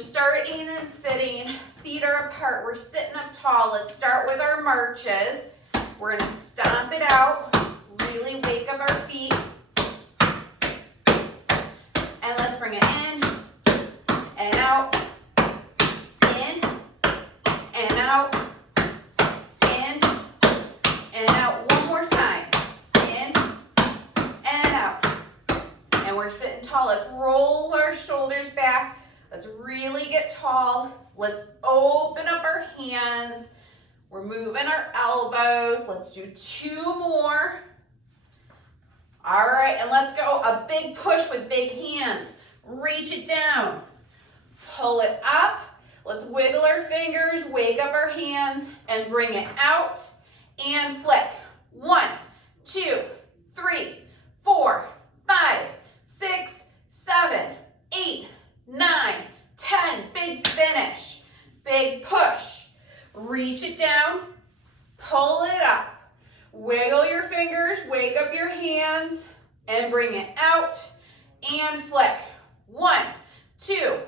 starting and sitting, feet are apart, we're sitting up tall. Let's start with our marches. We're gonna stomp it out, really wake up our feet. And let's bring it in and out, in and out, in and out. One more time, in and out. And we're sitting tall. Let's roll our shoulders back. Let's really get tall. Let's open up our hands. We're moving our elbows. Let's do 2 more. All right, and let's go a big push with big hands. Reach it down. Pull it up. Let's wiggle our fingers, wake up our hands, and bring it out and flick. 1, 2, 3, 4, 5, 6, 7, 8, 9, 10. Big finish. Big push. Reach it down. Pull it up. Wiggle your fingers, wake up your hands, and bring it out and flick. 1, 2,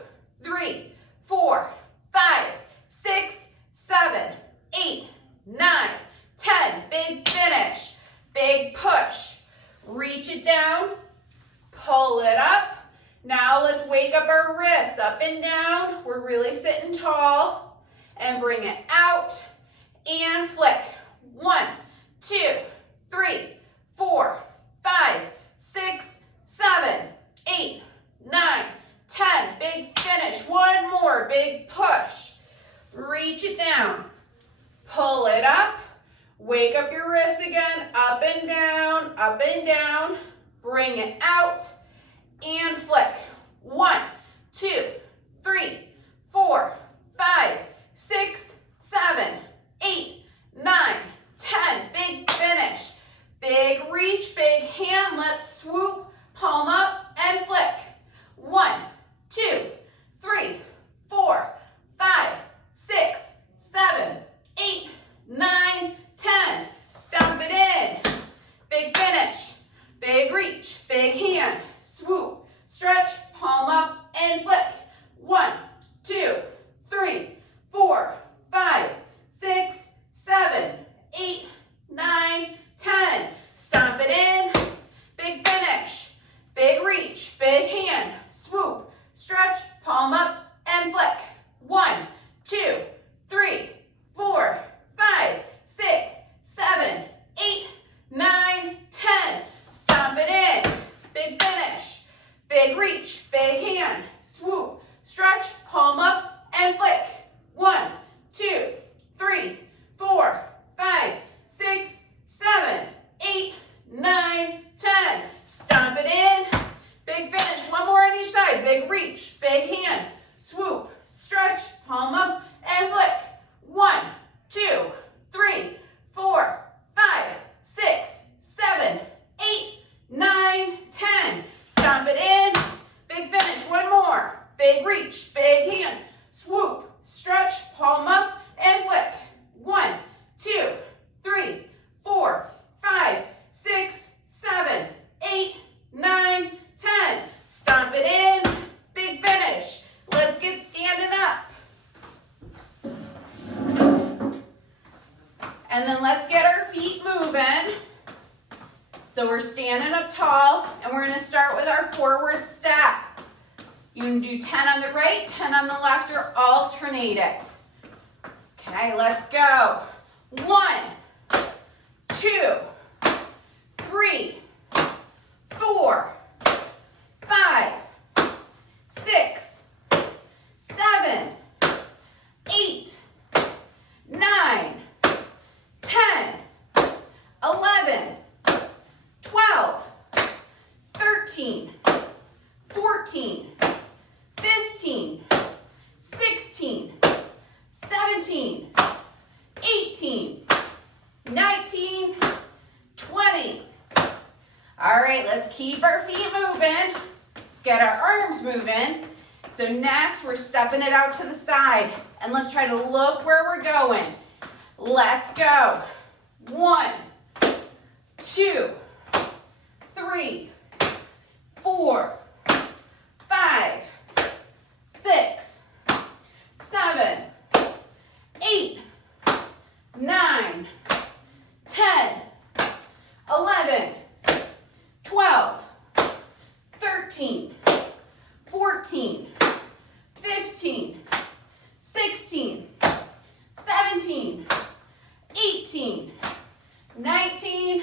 3, 4, 5, 6, 7, 8, 9, 10. Big finish. Big push. Reach it down. Pull it up. Now let's wake up our wrists up and down. We're really sitting tall. And bring it out and flick. 1, 2, 3, 4, 5, 6, 7, 8, 9, 10. Big finish. One more. Big push. Reach it down. Pull it up. Wake up your wrists again. Up and down. Up and down. Bring it out and flick. 1, 2, 3, 4, 5, 6, 7, 8, 9, 10. Big finish. Big reach, big hand. Let's swoop, palm up, and flick. 1, 2, 3, 4, 5, 6, 7, 8, 9, 10. Stomp it in. Big finish. Big reach, big hand. Swoop, stretch, palm up, and flick. 1, 2, 3, 4, 5, 6, 7, 8, 9, 10. Stomp it in. Big finish. Big reach. Big hand. Swoop. Stretch. Palm up and flick. 1, 2, 3, 4, 5, 6, 7, 8, 9, 10. Stomp it in. Big finish. Big reach. Big hand. Swoop. Stretch. Palm up and flick. 1, 2, 3, 4, 5, 6, 7, 8, 9, 10. Stomp it in. Big finish. One more on each side. Big reach. Big hand. Swoop. Stretch. Palm up and flick. 1, 2, 3, 4, 5, 6, 7, 8, 9, 10. Stomp it in. Big finish. One more. Big reach. Big hand. Swoop. Stretch. Palm up and flick. 1, 2, 3, 4, 5, 6, 7, 8, 9, 10. Stomp it in. Big finish. Let's get standing up. And then let's get our feet moving. So we're standing up tall, and we're going to start with our forward step. You can do 10 on the right, 10 on the left, or alternate it. Okay, let's go. 1, 2, 3, 4, 5, 6, 7, 8, 9, 10, 11, 12, 13, 14, 15, 16, 17, 18, 19, 20. All right, let's keep our feet moving. Let's get our arms moving. So next, we're stepping it out to the side. And let's try to look where we're going. Let's go. 1, 2, 3, 4, 5, 6, 13, 14, 15, 16, 17, 18, 19,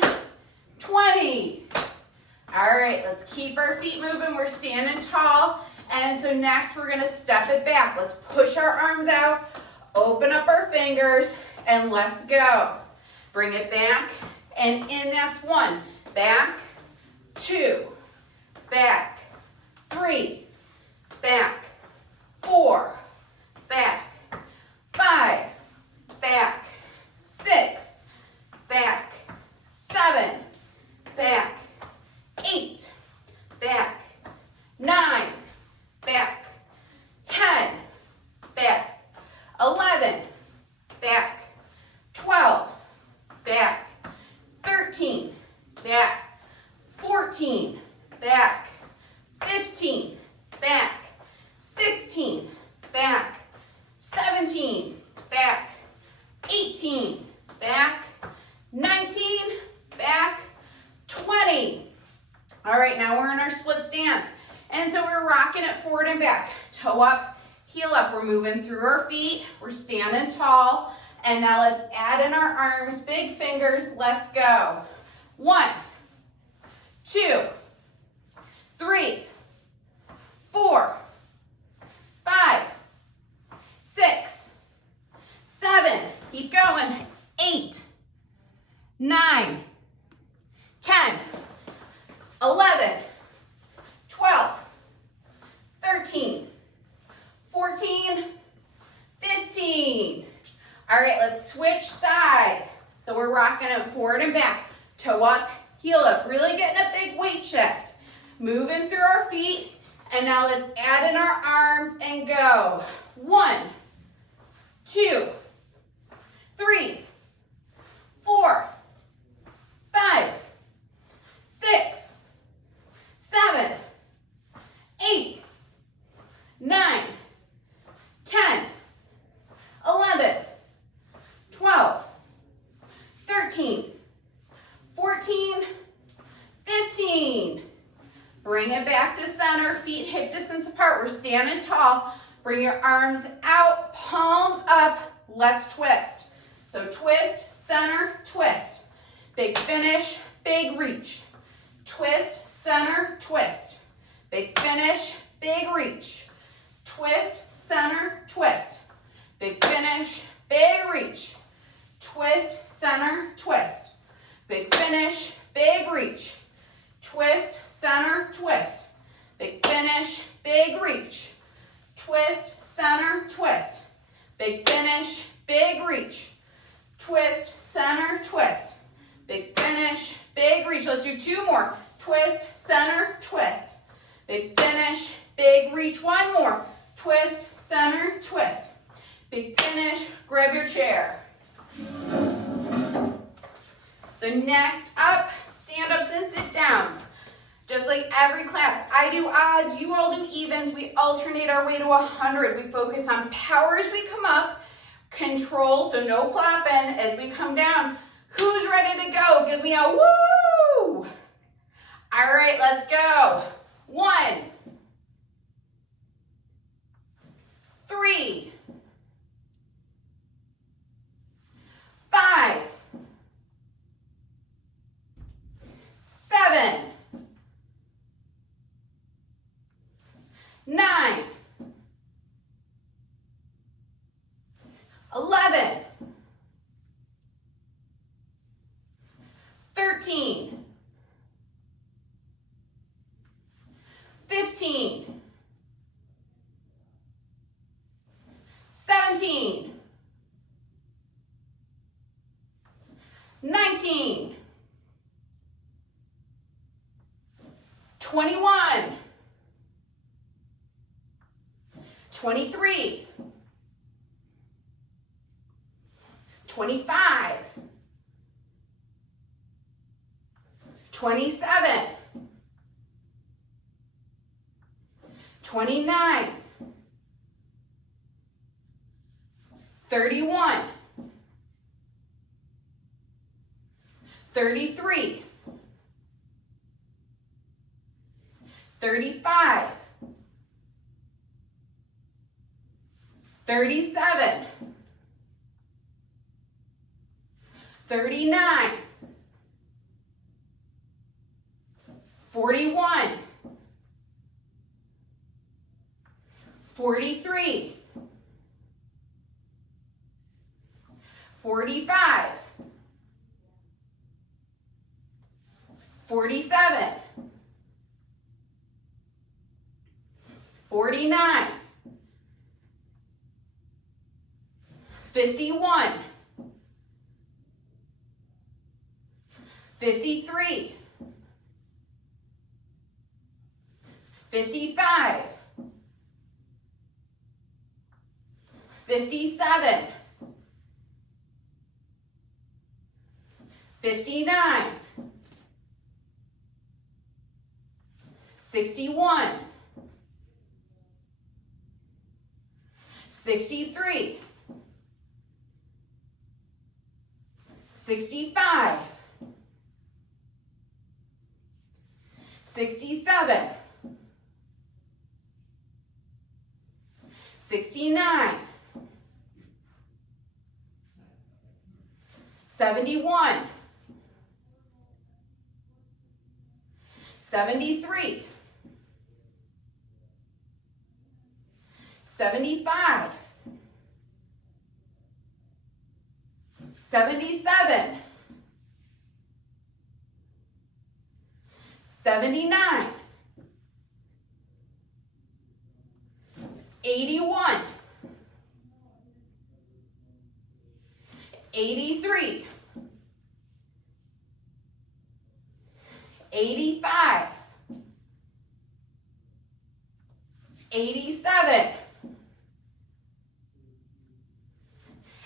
20. All right, let's keep our feet moving. We're standing tall. And so next we're gonna step it back. Let's push our arms out, open up our fingers, and let's go. Bring it back, and in, that's 1. Back, 2, back, 3, back, 4, back, 5, back, 6, back, 7, back, 8, back, 9, back, 10, back, 11, back, 12, back, 13, back, 14, back, 15, back, 16, back, 17, back, 18, back, 19, back, 20. All right, now we're in our split stance. And so we're rocking it forward and back. Toe up, heel up. We're moving through our feet. We're standing tall. And now let's add in our arms, big fingers. Let's go. 1, 2, 3, 4, 5, 6, 7. Keep going. 8, 9, 10, 11, 12, 13, 14, 15. All right, let's switch sides. So we're rocking it forward and back. Toe up, heel up. Really getting a big weight shift. Moving through our feet. And now let's add in our arms and go. 1, 2, 3, 4, 5, 6, 7, 8, 9, 10, 11, 12, 13, 14, 15. Bring it back to center, feet hip distance apart. We're standing tall. Bring your arms out, palms up. Let's twist. So twist, center, twist. Big finish, big reach. Twist, center, twist. Big finish, big reach. Twist, center, twist. Big finish, big reach. Twist, center, twist. Big finish, big reach. Twist, center, twist. Big finish, big reach. Twist, center, twist. Big finish, big reach. Twist, center, twist. Big finish, big reach. Let's do 2 more. Twist, center, twist. Big finish, big reach. 1 more. Twist, center, twist. Big finish, grab your chair. So next up, stand-ups and sit-downs. Just like every class, I do odds, you all do evens. We alternate our way to 100. We focus on power as we come up, control, so no plopping as we come down. Who's ready to go? Give me a woo! All right, let's go. 1, 3, 5, 7, 9, 11, 13, 15, 17, 19, 21, 23, 25, 27, 29, 31, 33, 35, 37, 39, 41, 43, 45, 47, 49, 51, 53, 55, 57, 59, 61, 63, 65, 67, 69, 71, 73, 75, 77, 79, 81, 83, 85, 87,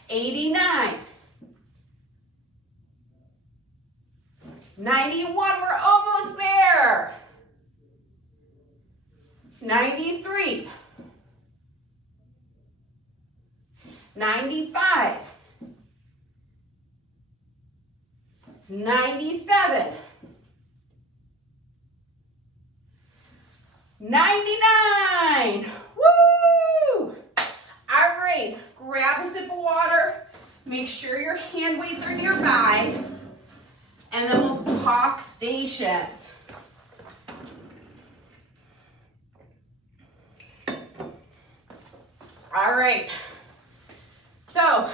89, 91, we're almost there. 93, 95, 97, 99. Woo! All right, grab a sip of water. Make sure your hand weights are nearby. And then we'll talk stations. All right. So,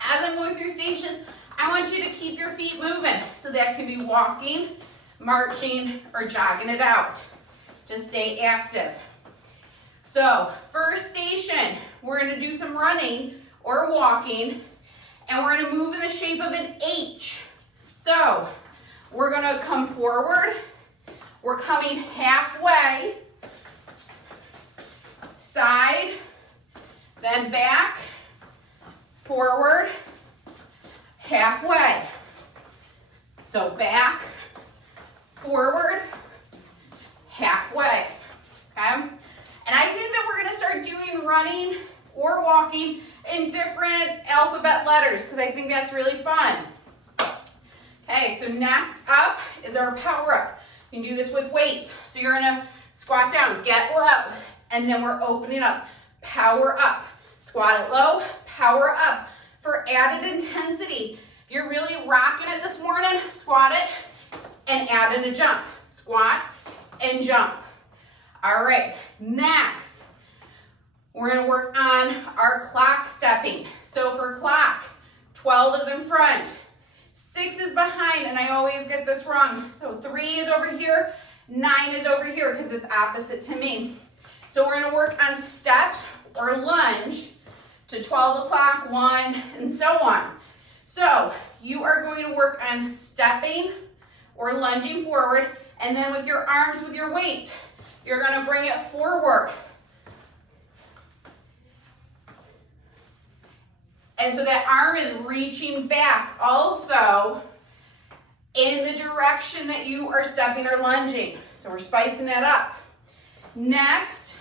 as I'm going through stations, I want you to keep your feet moving. So that could be walking, marching, or jogging it out. Just stay active. So, first station, we're going to do some running or walking, and we're going to move in the shape of an H. So, we're going to come forward. We're coming halfway, side, then back, forward, halfway. So back, forward, halfway, okay? And I think that we're gonna start doing running or walking in different alphabet letters because I think that's really fun. Okay, so next up is our power up. You can do this with weights. So you're gonna squat down, get low, and then we're opening up. Power up. Squat it low, power up. For added intensity, if you're really rocking it this morning, squat it and add in a jump. Squat and jump. All right, next, we're gonna work on our clock stepping. So for clock, 12 is in front, 6 is behind, and I always get this wrong. So 3 is over here, 9 is over here because it's opposite to me. So we're gonna work on steps or lunge to 12 o'clock, 1, and so on. So you are going to work on stepping or lunging forward, and then with your arms, with your weight, you're gonna bring it forward. And so that arm is reaching back also in the direction that you are stepping or lunging. So we're spicing that up. Next,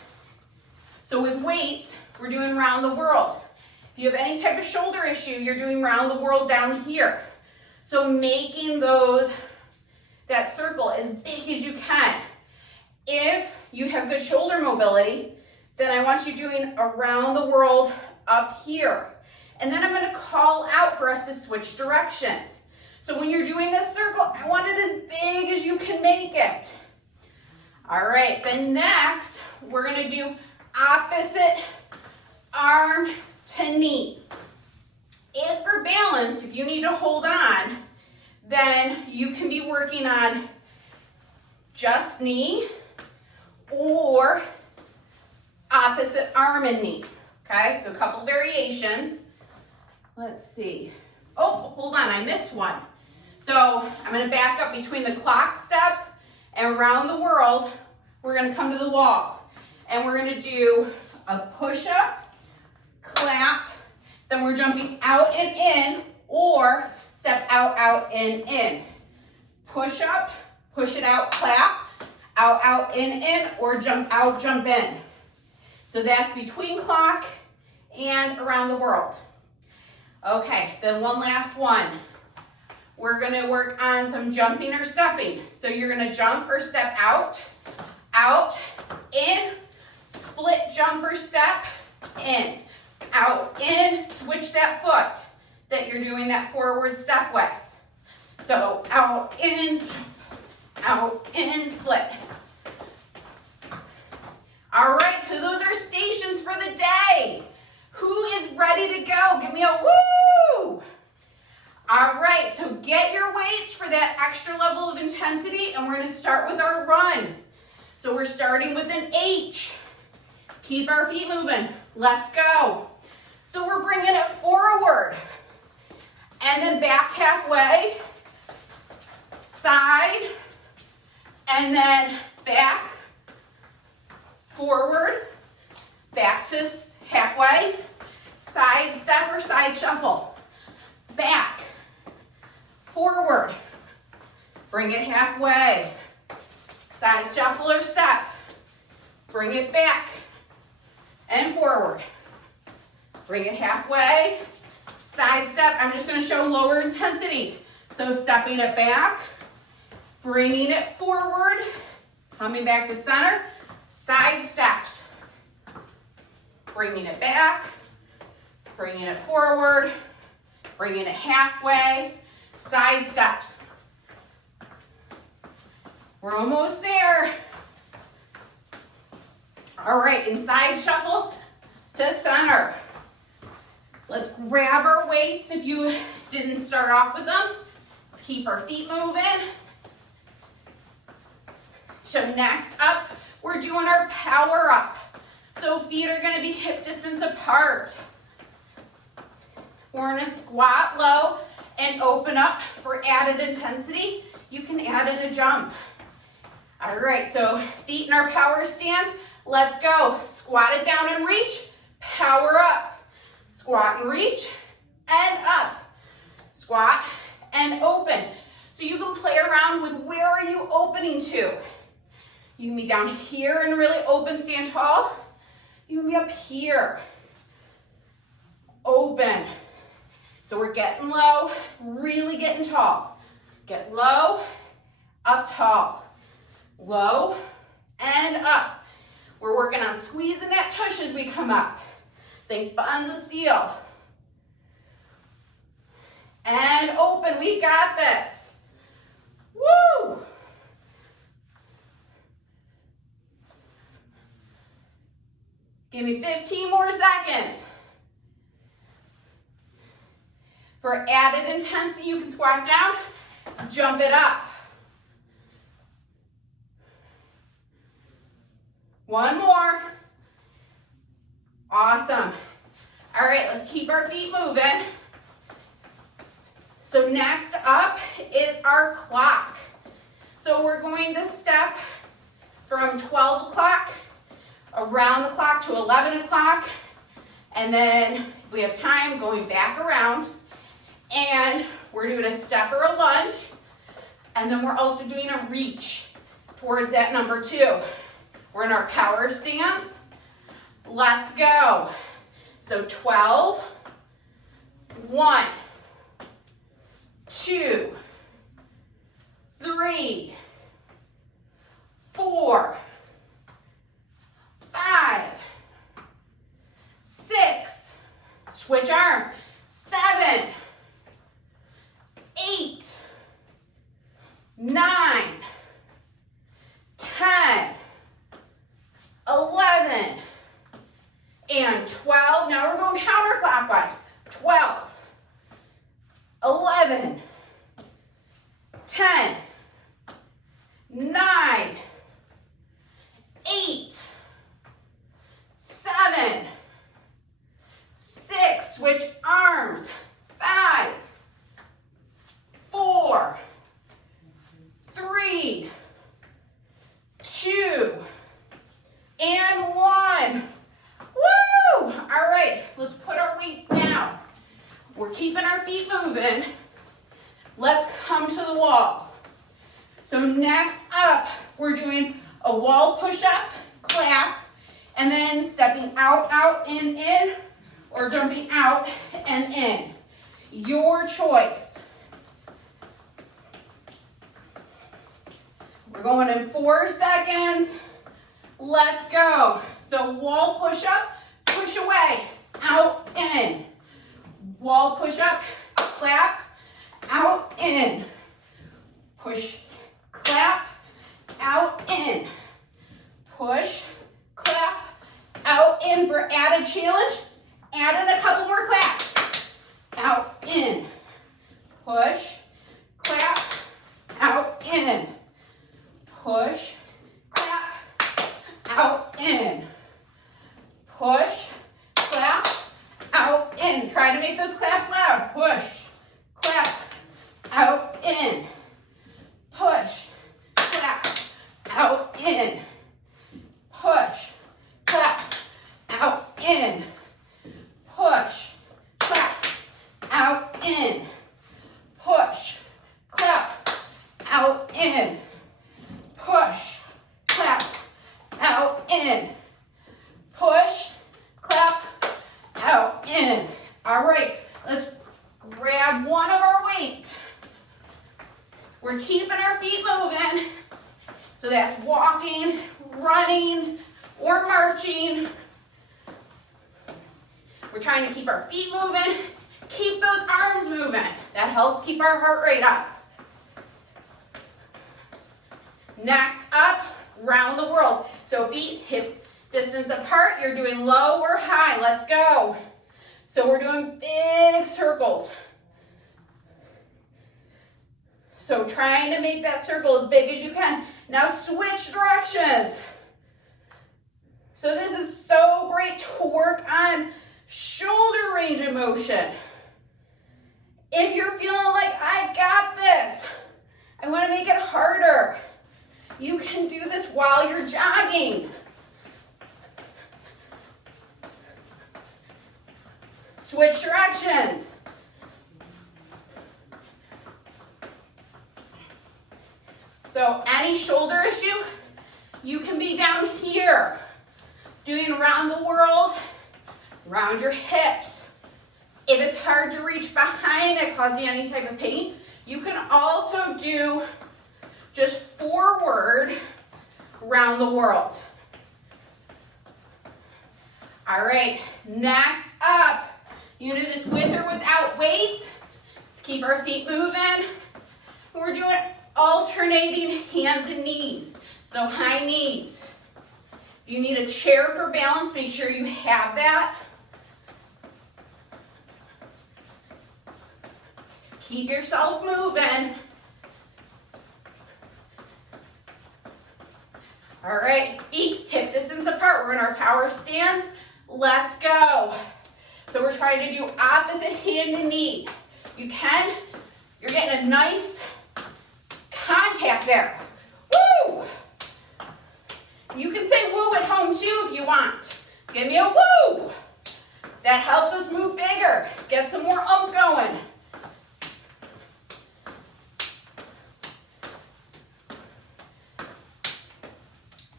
so with weights, we're doing round the world. If you have any type of shoulder issue, you're doing round the world down here. So making that circle as big as you can. In have good shoulder mobility, then I want you doing around the world up here. And then I'm going to call out for us to switch directions. So when you're doing this circle, I want it as big as you can make it. All right, then next, we're going to do opposite arm to knee. If for balance, if you need to hold on, then you can be working on just knee or opposite arm and knee. Okay, so a couple variations. Let's see. Oh, hold on, I missed one. So I'm going to back up between the clock step and around the world. We're going to come to the wall. And we're going to do a push-up, clap, then we're jumping out and in, or step out, out, in. Push up, push it out, clap, out, in, or jump out, jump in. So that's between clock and around the world. Okay, then one last one. We're gonna work on some jumping or stepping. So you're gonna jump or step out, in, split jump or step, in, out, in, switch that foot that you're doing that forward step with. So out, in, split. All right, so those are stations for the day. Who is ready to go? Give me a woo! All right, so get your weights for that extra level of intensity, and we're gonna start with our run. So we're starting with an H. Keep our feet moving. Let's go. So we're bringing it forward, and then back halfway, side, and then back, forward, back to halfway, side step or side shuffle, back, forward, bring it halfway, side shuffle or step, bring it back and forward, bring it halfway, side step. I'm just going to show lower intensity. So stepping it back, bringing it forward, coming back to center, side steps, bringing it back, bringing it forward, bringing it halfway, side steps. We're almost there. All right, and side shuffle to center. Let's grab our weights if you didn't start off with them. Let's keep our feet moving. So next up, we're doing our power up. So feet are gonna be hip distance apart. We're gonna squat low and open up for added intensity. You can add in a jump. All right, so feet in our power stance. Let's go. Squat it down and reach. Power up. Squat and reach and up. Squat and open. So you can play around with where are you opening to. You can be down here and really open, stand tall. You can be up here. Open. So we're getting low, really getting tall. Get low, up tall. Low and up. We're working on squeezing that tush as we come up. Think buns of steel. And open, we got this. Woo! Give me 15 more seconds. For added intensity, you can squat down, jump it up. One more. Awesome. All right, let's keep our feet moving. So next up is our clock. So we're going to step from 12 o'clock around the clock to 11 o'clock. And then if we have time, going back around. And we're doing a step or a lunge. And then we're also doing a reach towards that number 2. We're in our power stance. Let's go. So 12, 1, 2, 3, 4, keeping our feet moving. Let's come to the wall. So next up, we're doing a wall push-up, clap, and then stepping out, out, in, or jumping out and in. Your choice. We're going in 4 seconds. Let's go. So wall push-up, push away, out, in. Wall push-up, clap, out, in. Push, clap, out, in. Push, clap, out, in. For added challenge, add in a couple more claps. Out, in. Push, clap, out, in. Push, clap, out, in. Push, clap, out, in. Try to make those claps loud. Push, clap, out, in. Push, clap, out, in. Push, clap, out, in. Push, clap, out, in. Push, clap, out, in. Push, clap, out, in. Push, clap, out, in. All right, let's grab one of our weights. We're keeping our feet moving. So that's walking, running, or marching. We're trying to keep our feet moving, keep those arms moving. That helps keep our heart rate up. Next up, round the world. So feet hip distance apart. You're doing low or high. Let's go. So we're doing big circles. So trying to make that circle as big as you can. Now switch directions. So this is so great to work on shoulder range of motion. If you're feeling like, I got this, I want to make it harder, you can do this while you're jogging. Switch directions. So any shoulder issue, you can be down here, doing around the world, around your hips. If it's hard to reach behind that causing any type of pain, you can also do just forward around the world. All right, next up, you can do this with or without weights. Let's keep our feet moving. We're doing alternating hands and knees. So high knees. If you need a chair for balance, make sure you have that. Keep yourself moving. All right, feet hip distance apart. We're in our power stance. Let's go. So we're trying to do opposite hand and knee. You can, you're getting a nice contact there. Woo! You can say woo at home too if you want. Give me a woo. That helps us move bigger. Get some more going.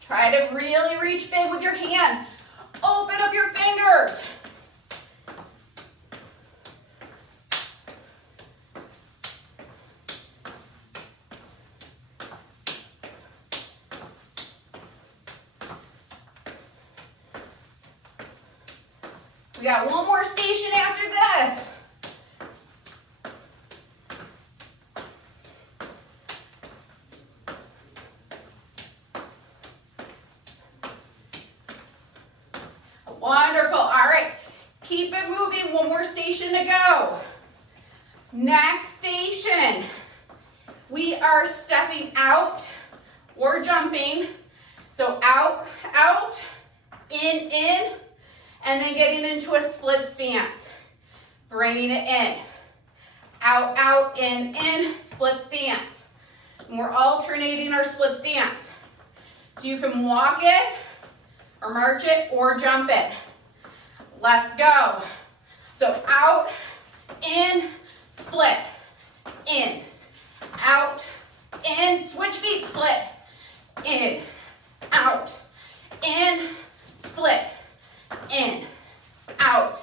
Try to really reach big with your hand. Open up your fingers. We got one more station after this. Wonderful. All right. Keep it moving. One more station to go. Next station. We are stepping out or jumping. So out, out, in, and then getting into a split stance. Bringing it in. Out, out, in, split stance. And we're alternating our split stance. So you can walk it, or march it, or jump it. Let's go. So out, in, split, in, out, in, switch feet, split, in, out, in, split, in, out,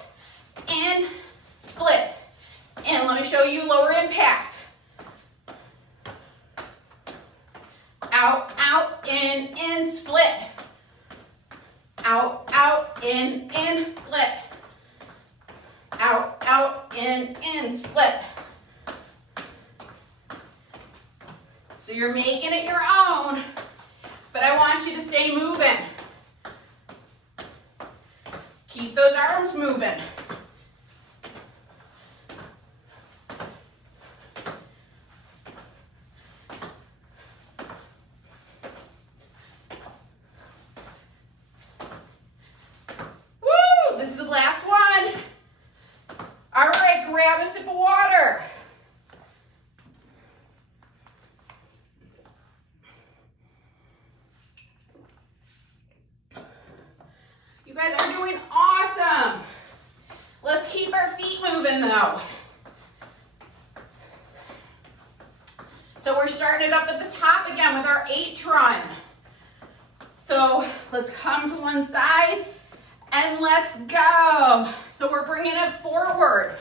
in, split, in. Let me show you lower impact. Out, out, in, split. Out, out, in, split. Out, out, in, split. So you're making it your own, but I want you to stay moving. Keep those arms moving. Woo! This is the last one. All right, grab a sip of water. You guys are doing awesome. Let's keep our feet moving though. So we're starting it up at the top again with our H run. So let's come to one side and let's go. So we're bringing it forward.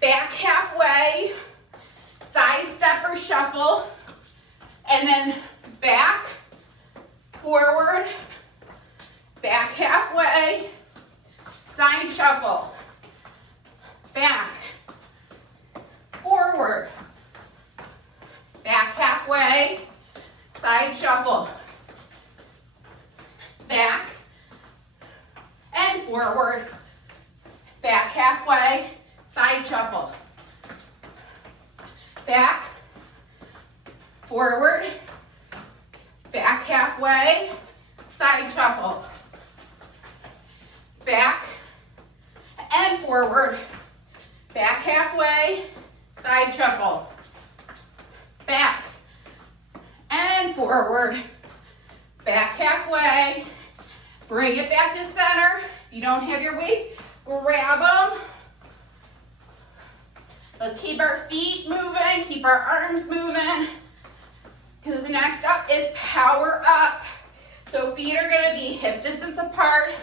Back halfway, side step or shuffle, and then back, forward, back halfway, side shuffle, back, forward, back halfway, side shuffle, back and forward, back halfway, side shuffle, back, forward, back halfway, side shuffle, back and forward, back halfway, side shuffle, back and forward, back halfway, bring it back to center. If you don't have your weights, grab them. Let's keep our feet moving, keep our arms moving, because next up is power up. So feet are gonna be hip distance apart.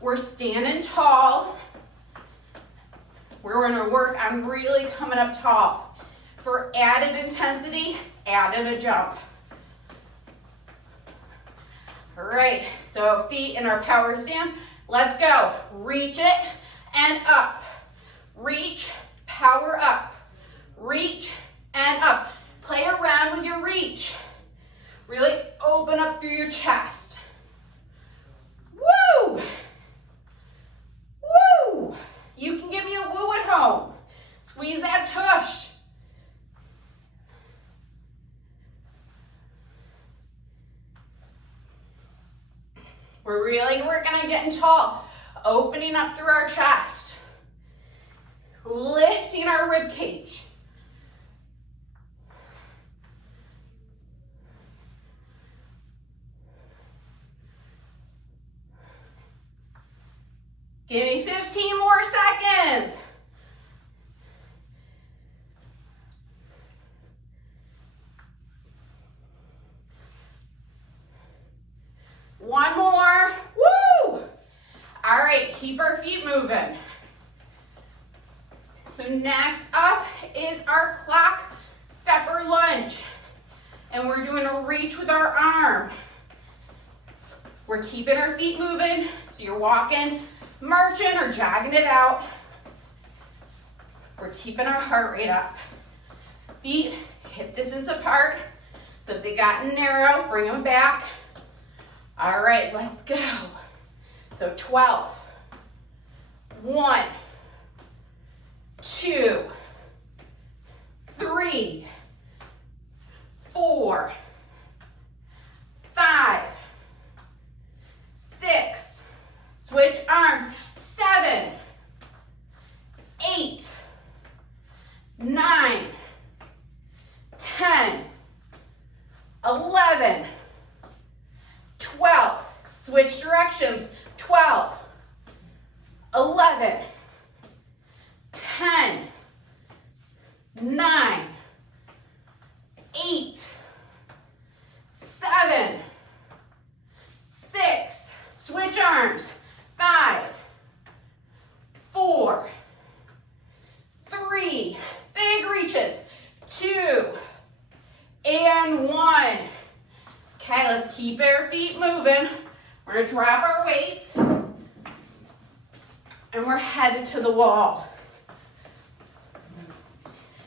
We're standing tall. We're gonna work on really coming up tall. For added intensity, added a jump. All right, so feet in our power stance. Let's go. Reach it and up. Reach, power up. Reach and up. Play around with your reach. Really open up through your chest. Woo! Woo! You can give me a woo at home. Squeeze that tush. We're really working on getting tall, opening up through our chest, lifting our rib cage. Give me 15 more seconds. One more. Woo! All right, keep our feet moving. So next up is our clock stepper lunge. And we're doing a reach with our arm. We're keeping our feet moving. So you're walking, marching, or jogging it out. We're keeping our heart rate up. Feet hip distance apart. So if they gotten narrow, bring them back. All right, let's go. So 12. 1, 2, 3, 4, 5, 6, switch arm, 7, 8, 9, 10, 11, 12, switch directions, 12, 11, 10, 10, 9, 8, 7, 6, switch arms, 5, 4, 3, big reaches, 2, and 1. Okay, let's keep our feet moving. We're gonna drop our weights, and we're headed to the wall.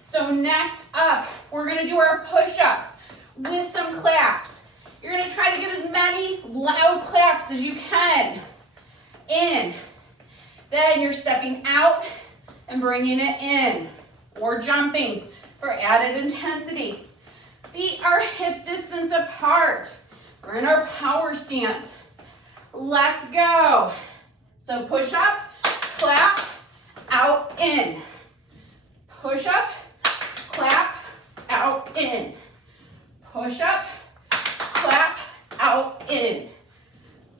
So next up, we're gonna do our push-up with some claps. You're gonna try to get as many loud claps as you can in. Then you're stepping out and bringing it in, or jumping for added intensity. Feet are hip distance apart. We're in our power stance. Let's go. So push up, clap, out, in. Push up, clap, out, in. Push up, clap, out, in.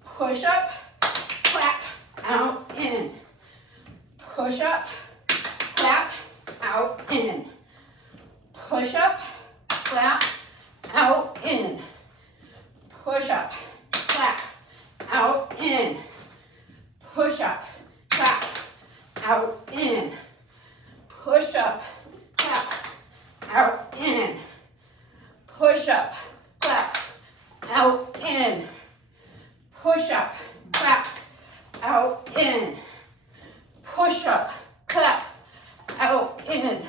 Push up, clap, out, in. Push up, clap, out, in. Push up, clap, out, in. Push up, clap, out, in. Push up, clap, out, in. Push up, clap, out, in. Push up, clap, out, in. Push up, clap, out, in. Push up, clap, out, in.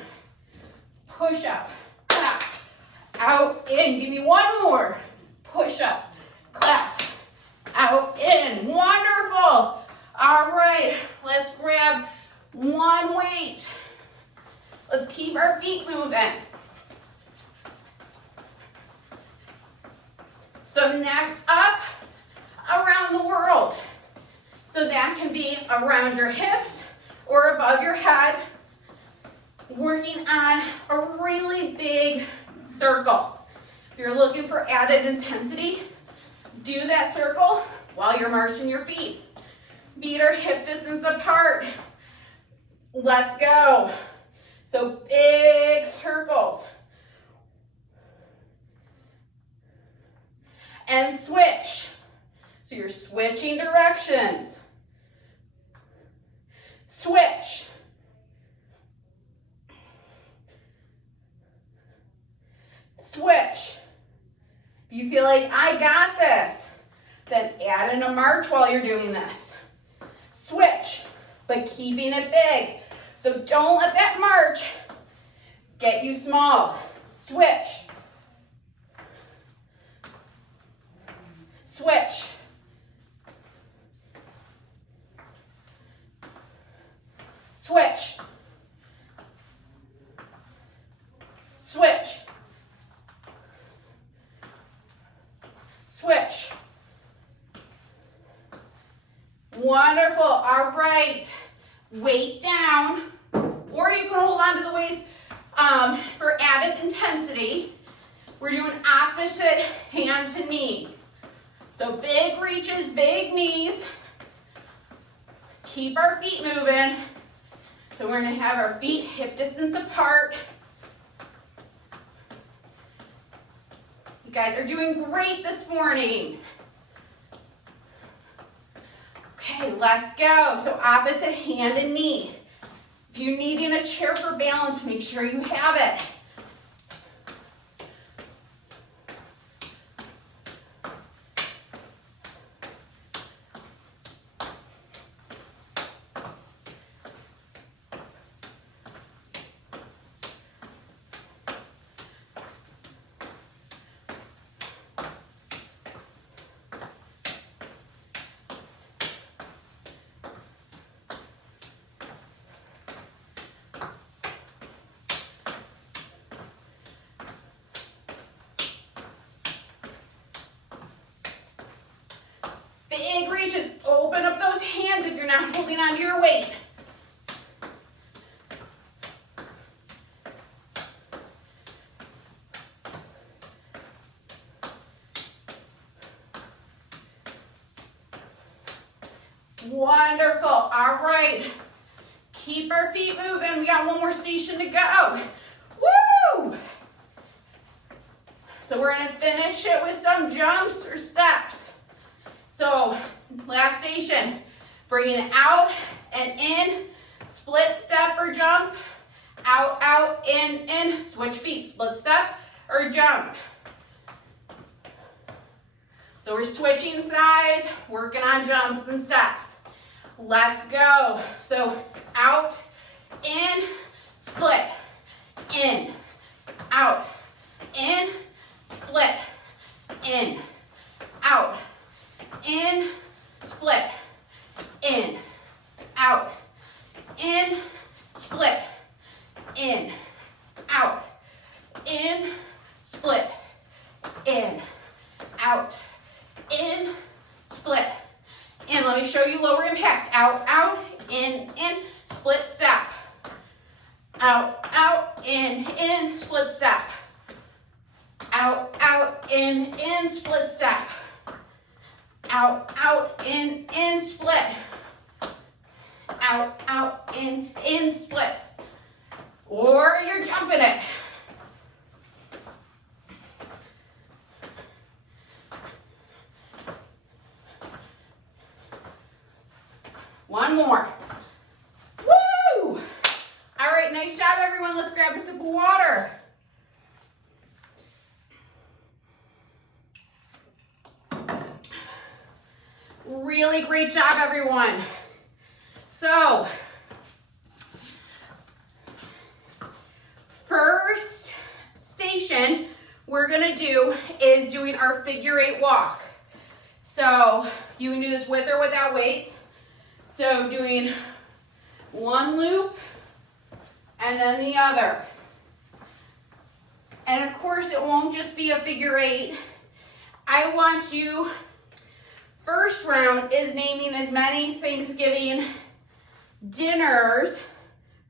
Push up, clap, out, in. Give me one more. Push up, clap, out, in. Wonderful. All right, let's grab one weight. Let's keep our feet moving. So next up, around the world. So that can be around your hips or above your head, working on a really big circle. If you're looking for added intensity, do that circle while you're marching your feet. Feet are hip distance apart. Let's go. So big circles. And switch. So you're switching directions. Switch. Switch. If you feel like I got this, then add in a march while you're doing this. Switch, but keeping it big. So don't let that march get you small. Switch. Switch. Switch. Switch. Switch. Wonderful. All right. Weight down, or you can hold on to the weights for added intensity. We're doing opposite hand to knee. So big reaches, big knees. Keep our feet moving. So we're going to have our feet hip distance apart. You guys are doing great this morning. Okay, let's go. So opposite hand and knee. If you're needing a chair for balance, make sure you have it. Big reaches. Open up those hands if you're not holding onto your weight. Wonderful. All right. Keep our feet moving. We got one more station to go. Woo! So we're gonna finish it with some jumps or steps. So last station, bringing it out and in, split step or jump, out, out, in, switch feet, split step or jump. So we're switching sides, working on jumps and steps. Let's go. So out, in, split, in, out, in, split, in, out, in, split, in, out, in, split, in, out, in, split, in, out, in, split, in. Let me show you lower impact. Out, out, in, split step. Out, out, in, split step. Out, out, in, split step. Out, out, in, split. Out, out, in, split. Or you're jumping it. One more. Woo! All right, nice job, everyone. Let's grab a sip of water. Really great job, everyone. So, first station we're gonna do is doing our figure 8 walk. So, you can do this with or without weights. So, doing one loop and then the other. And of course, it won't just be a figure 8. I want you, first round is naming as many Thanksgiving dinners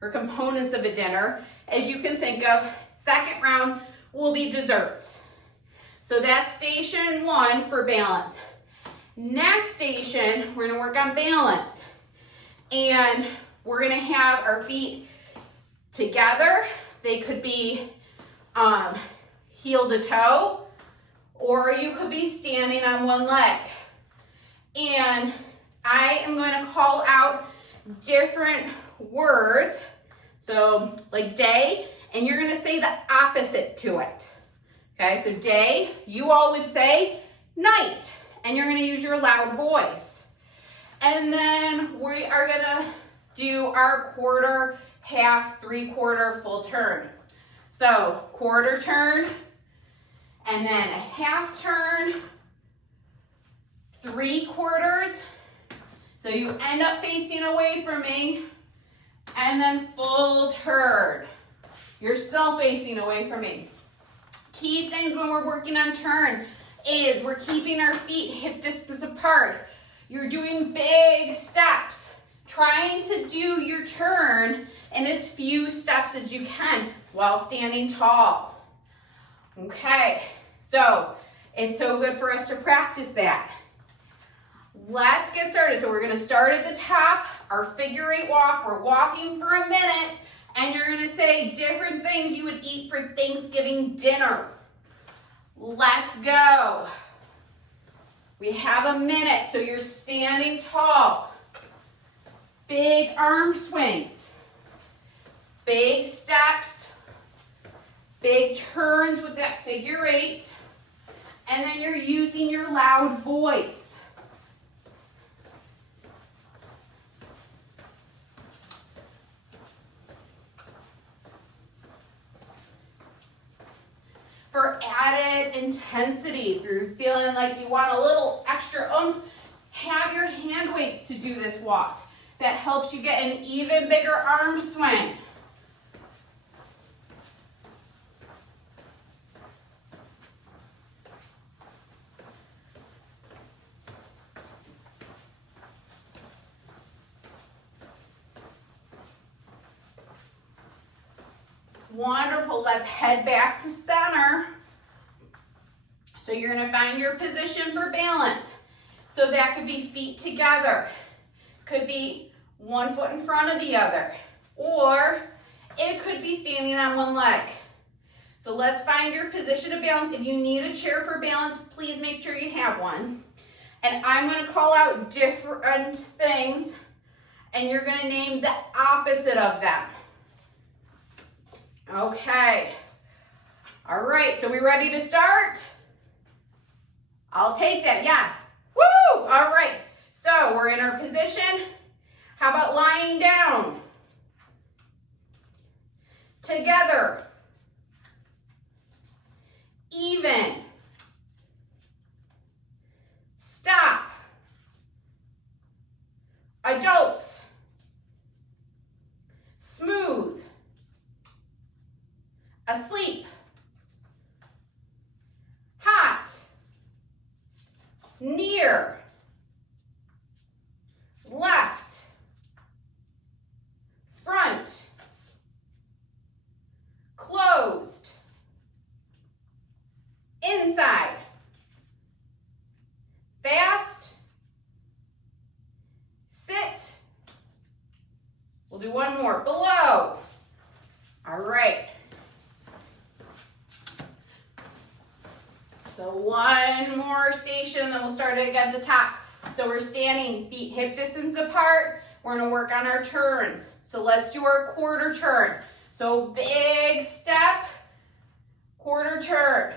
or components of a dinner as you can think of. Second round will be desserts. So that's station 1 for balance. Next station, we're gonna work on balance. And we're gonna have our feet together. They could be heel to toe, or you could be standing on one leg. And I am going to call out different words, so like day, and you're going to say the opposite to it. Okay, so day, you all would say night, and you're going to use your loud voice. And then we are going to do our quarter, half, 3/4, full turn. So quarter turn, and then a half turn, 3/4. So you end up facing away from me, and then full turn. You're still facing away from me. Key things when we're working on turn is we're keeping our feet hip distance apart. You're doing big steps, trying to do your turn in as few steps as you can while standing tall. Okay, so it's so good for us to practice that. Let's get started. So we're gonna start at the top, our figure 8 walk. We're walking for a minute, and you're gonna say different things you would eat for Thanksgiving dinner. Let's go. We have a minute, so you're standing tall. Big arm swings, big steps, big turns with that figure 8, and then you're using your loud voice. For added intensity, if you're feeling like you want a little extra oomph, have your hand weights to do this walk. That helps you get an even bigger arm swing. Wonderful. Let's head back to center. So you're going to find your position for balance. So that could be feet together. Could be one foot in front of the other. Or it could be standing on one leg. So let's find your position of balance. If you need a chair for balance, please make sure you have one. And I'm going to call out different things, and you're going to name the opposite of them. Okay. All right, so we ready to start? I'll take that, yes. Woo! All right, so we're in our position. How about lying down? Together. Even. Stop. Adults. Smooth. Asleep. Hot. Near. Left. Front. Closed. Inside. Fast. Sit. We'll do one more. Below. All right. So one more station, then we'll start it again at the top. So we're standing, feet hip distance apart. We're gonna work on our turns. So let's do our quarter turn. So big step, quarter turn.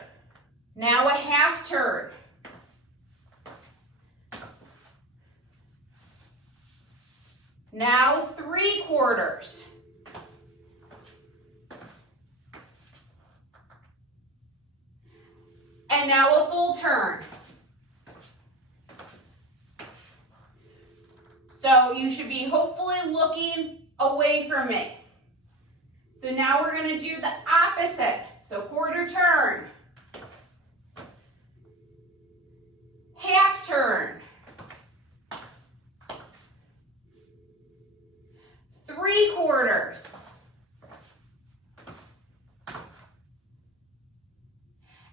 Now a half turn. Now 3/4. And now a full turn. So you should be hopefully looking away from me. So now we're going to do the opposite. So quarter turn. Half turn. 3/4.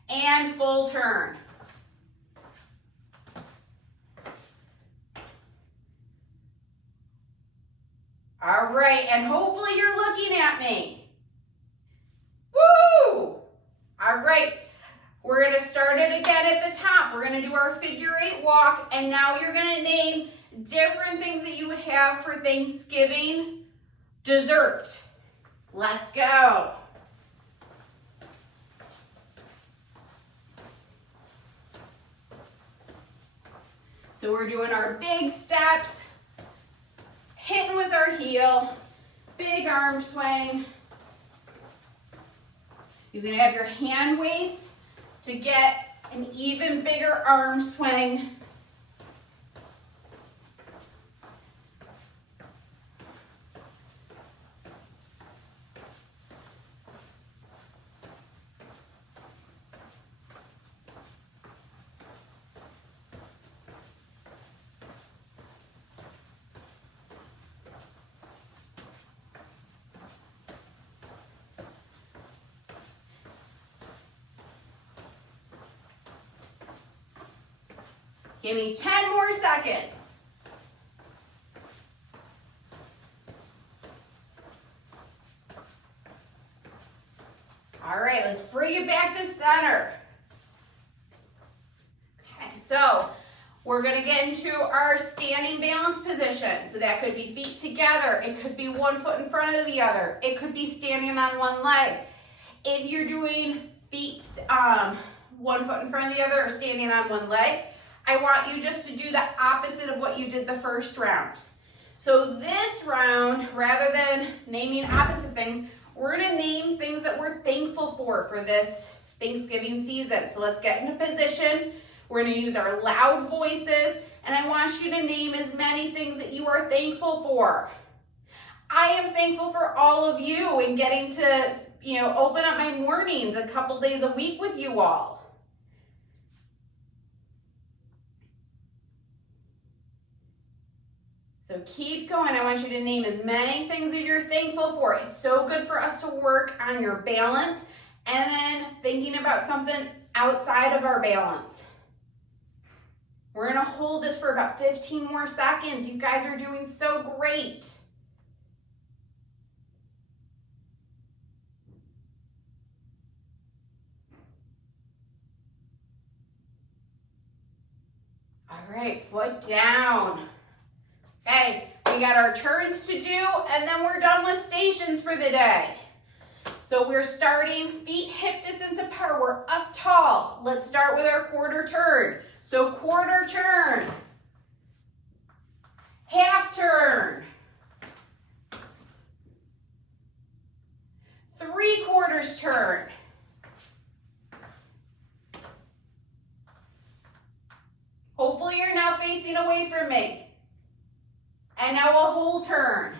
And full turn. All right, and hopefully you're looking at me. Woo! All right, we're gonna start it again at the top. We're gonna do our figure 8 walk, and now you're gonna name different things that you would have for Thanksgiving dessert. Let's go. So we're doing our big steps, hitting with our heel, big arm swing. You can have your hand weights to get an even bigger arm swing. Give me 10 more seconds. All right, let's bring it back to center. Okay, so we're gonna get into our standing balance position. So that could be feet together. It could be one foot in front of the other. It could be standing on one leg. If you're doing feet one foot in front of the other or standing on one leg, I want you just to do the opposite of what you did the first round. So this round, rather than naming opposite things, we're gonna name things that we're thankful for this Thanksgiving season. So let's get into position. We're gonna use our loud voices, and I want you to name as many things that you are thankful for. I am thankful for all of you and getting to, open up my mornings a couple days a week with you all. So keep going. I want you to name as many things as you're thankful for. It's so good for us to work on your balance and then thinking about something outside of our balance. We're gonna hold this for about 15 more seconds. You guys are doing so great. All right, foot down. Okay, we got our turns to do, and then we're done with stations for the day. So we're starting feet hip distance apart. We're up tall. Let's start with our quarter turn. So quarter turn, half turn, 3/4 turn, hopefully you're now facing away from me. And now a whole turn.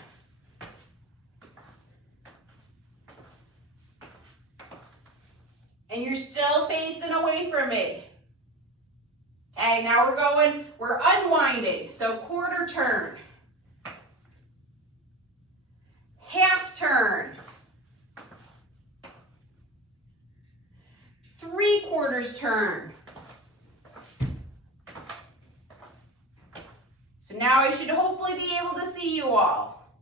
And you're still facing away from me. Okay, now we're unwinding. So quarter turn, half turn, 3/4 turn. So now I should hopefully be able to see you all.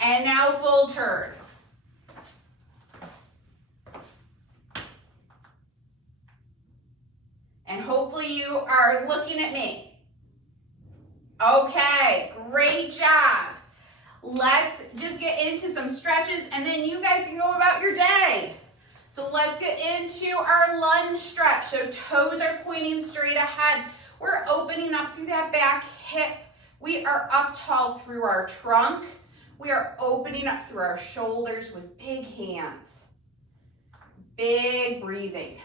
And now full turn. And hopefully you are looking at me. Okay, great job. Let's just get into some stretches and then you guys can go about your day. So let's get into our lunge stretch. So toes are pointing straight ahead. We're opening up through that back hip. We are up tall through our trunk. We are opening up through our shoulders with big hands. Big breathing.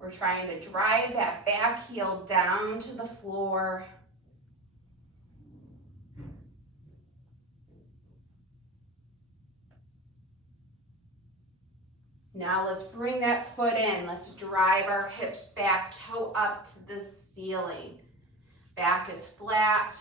We're trying to drive that back heel down to the floor. Now let's bring that foot in. Let's drive our hips back, toe up to the ceiling. Back is flat.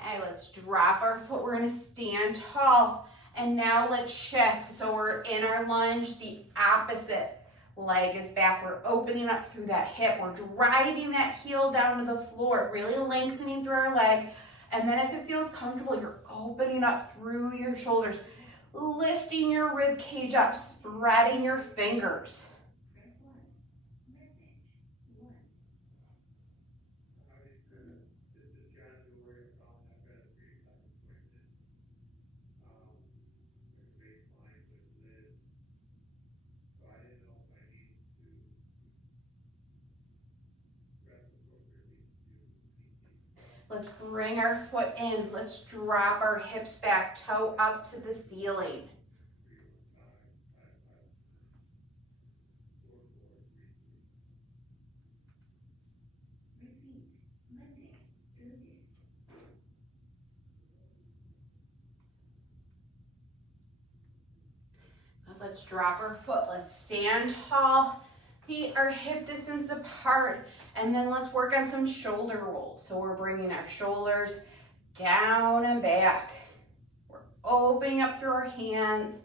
Okay, let's drop our foot. We're gonna stand tall. And now let's shift. So we're in our lunge, the opposite leg is back. We're opening up through that hip. We're driving that heel down to the floor, really lengthening through our leg. And then if it feels comfortable, you're opening up through your shoulders, lifting your rib cage up, spreading your fingers. Let's bring our foot in. Let's drop our hips back, toe up to the ceiling. Let's drop our foot. Let's stand tall. Feet are hip distance apart. And then let's work on some shoulder rolls. So we're bringing our shoulders down and back. We're opening up through our hands.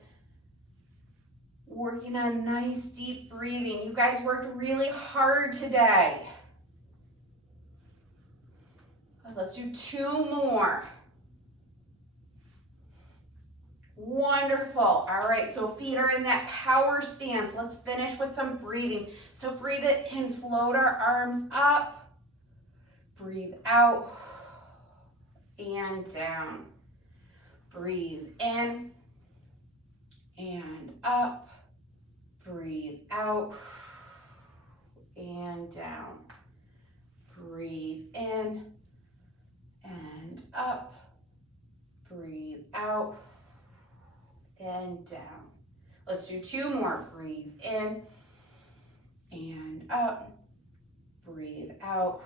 Working on nice deep breathing. You guys worked really hard today. Let's do 2 more. Wonderful. All right, so feet are in that power stance. Let's finish with some breathing. So breathe it in, float our arms up. Breathe out and down. Breathe in and up. Breathe out and down. Breathe in and up. Breathe out and down. Let's do 2 more. Breathe in and up. Breathe out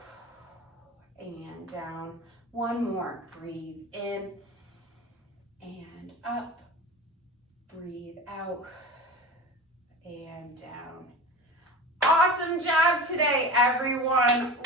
and down. One more. Breathe in and up. Breathe out and down. Awesome job today, everyone.